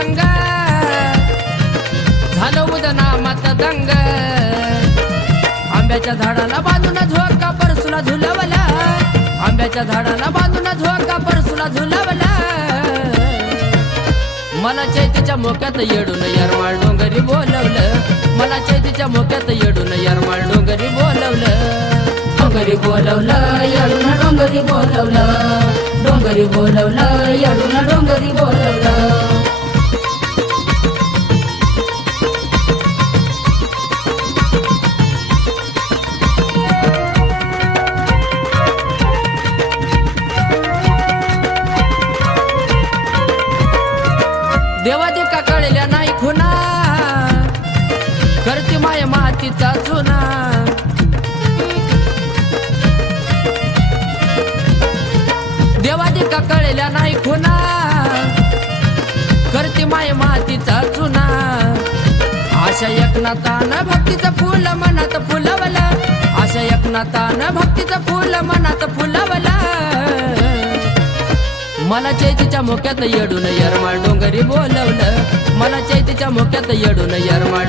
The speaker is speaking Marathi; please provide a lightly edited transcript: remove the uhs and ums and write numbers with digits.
संग झालं उदनामात दंग आंब्याच्या झाडाला बांधून झोका परसूला झुलवला आंब्याच्या झाडाला बांधून झोका परसूला झुलवला मला चैतीच्या मोक्यात येडून यरमाळ डोंगरी बोलवलं मला चैतीच्या मोक्यात येडून यरमाळ डोंगरी बोलवलं डोंगरी बोलवलं येडून डोंगरी बोलवलं डोंगरी बोलवलं येडून डोंगरी बोलवलं देवादी का कळल्या नाही खुना करती माय मातीचा चुना देवादी का कळल्या नाही खुना करती माय मातीचा चुना आशा एकनाथानं भक्तीचं फुल मनात फुलवलं आशा एकनाथानं भक्तीचं फुल मनात फुलवलं मला चैतीच्या मोक्यात येडून यरमाळ डोंगरी बोलवलं मला चैतीच्या मोक्यात येडून यरमाळ